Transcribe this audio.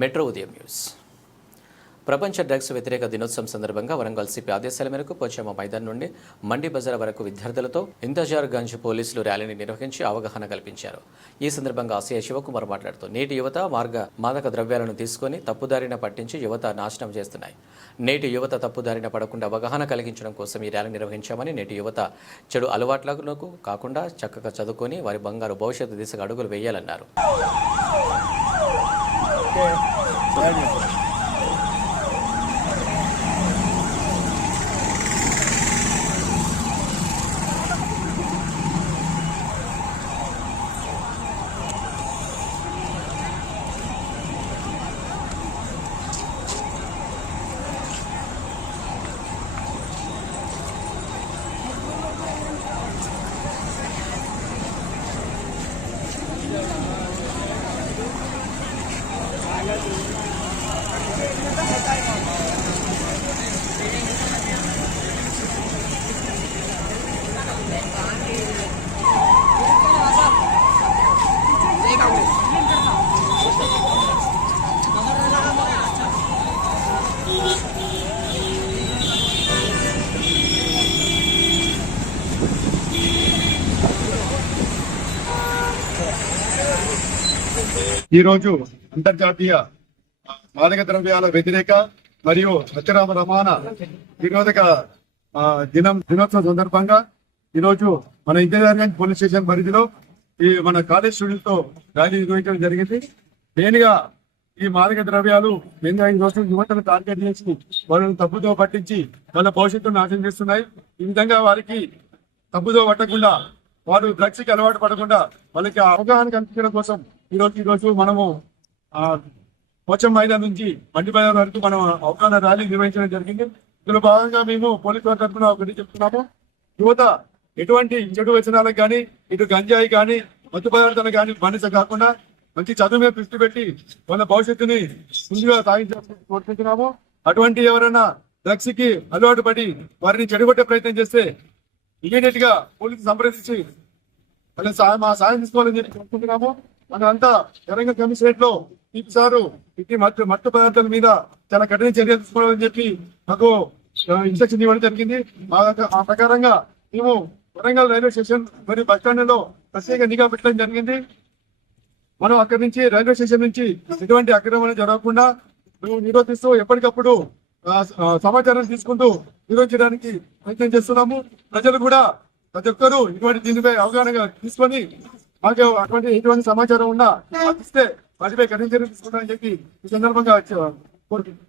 Metro ఉదయం news. ప్రపంచ drugs వ్యతిరేక దినోత్సవం సందర్భంగా వరంగల్ సిపి ఆదేశాల మేరకు పోచమ్మ మైదాన్ నుండి మండి బజార్ వరకు విద్యార్థులతో ఇంతజార్గంజ్ పోలీసులు ర్యాలీని నిర్వహించి అవగాహన కల్పించారు. ఈ సందర్భంగా ఆసియా శివకుమార్ మాట్లాడుతూ నేటి యువత మార్గ మాదక ద్రవ్యాలను తీసుకొని తప్పుదారిన పట్టించి యువత నాశనం చేస్తున్నాయి. నేటి యువత తప్పుదారిన పడకుండా అవగాహన కలిగించడం కోసం ఈ ర్యాలీ నిర్వహించామని నేటి యువత చెడు అలవాట్లకు కాకుండా చక్కగా చదువుకొని వారి బంగారు భవిష్యత్తు దిశగా అడుగులు వేయాలన్నారు. ఈ రోజు అంతర్జాతీయ మాదక ద్రవ్యాల వ్యతిరేక మరియు అత్యరామ రవాణా నిరోధక ఆ, దినం దినోత్సవం సందర్భంగా ఈ రోజు మన ఇంజనీరింగ్ పోలీస్ స్టేషన్ పరిధిలో ఈ మన కాలేజ్ స్టూడెంట్స్ ర్యాలీ నిర్వహించడం జరిగింది. దేనిగా ఈ మాదక ద్రవ్యాలు ఎనిమిది గా ఈ యువతను టార్గెట్ చేసి వాళ్ళని తప్పుదో పట్టించి వాళ్ళ భవిష్యత్తును నాశనం చేస్తున్నాయి. ఈ విధంగా వారికి తప్పుదో పట్టకుండా వారు డ్రగ్స్కి అలవాటు పడకుండా వాళ్ళకి అవగాహన కల్పించడం కోసం ఈ రోజు ఈ రోజు మనము ఆ పోచం మైదాన్ నుంచి బండి బజార్ వరకు మనం అవగాహన ర్యాలీ నిర్వహించడం జరిగింది. ఇందులో భాగంగా మేము పోలీసు వారి తరఫున ఒకటి చెప్తున్నాము. యువత ఎటువంటి చెడు వ్యసనాలకు కానీ ఇటు గంజాయి కానీ మత్తు పదార్థాలు కానీ బానిస కాకుండా మంచి చదువు మీద దృష్టి పెట్టి వాళ్ళ భవిష్యత్తుని ముందుగా సాగించాలని కోరుకుంటున్నాము. అటువంటి ఎవరైనా డ్రగ్స్కి అలవాటు పడి వారిని చెడగొట్టే ప్రయత్నం చేస్తే ఇమీడియట్గా పోలీసు సంప్రదించి వాళ్ళని సహాయం మా సాయం తీసుకోవాలని చెప్పి కోరుకుంటున్నాము. మనమంతా తెలంగాణ కమిషనరేట్లో టీపీ సారు ఇట్టి మట్టు మట్టు పదార్థాల మీద చాలా కఠిన చర్యలు తీసుకోవాలని చెప్పి మాకు ఇన్స్ట్రక్షన్ ఇవ్వడం జరిగింది. ఆ ప్రకారంగా మేము వరంగల్ రైల్వే స్టేషన్ మరియు బస్ స్టాండ్లో ప్రత్యేక నిఘా పెట్టడం జరిగింది. మనం అక్కడి నుంచి రైల్వే స్టేషన్ నుంచి ఎటువంటి అక్రమణ జరగకుండా మేము నిరోధిస్తూ ఎప్పటికప్పుడు సమాచారం తీసుకుంటూ నిరోధించడానికి ప్రయత్నం చేస్తున్నాము. ప్రజలు కూడా ప్రతి ఒక్కరూ ఇటువంటి దీనిపై అవగాహన తీసుకొని మాకు అటువంటి ఎటువంటి సమాచారం ఉన్నా మాకు ఇస్తే వాటిపై కఠిన చర్యలు తీసుకుంటామని చెప్పి ఈ సందర్భంగా కోరుకుంటున్నాం.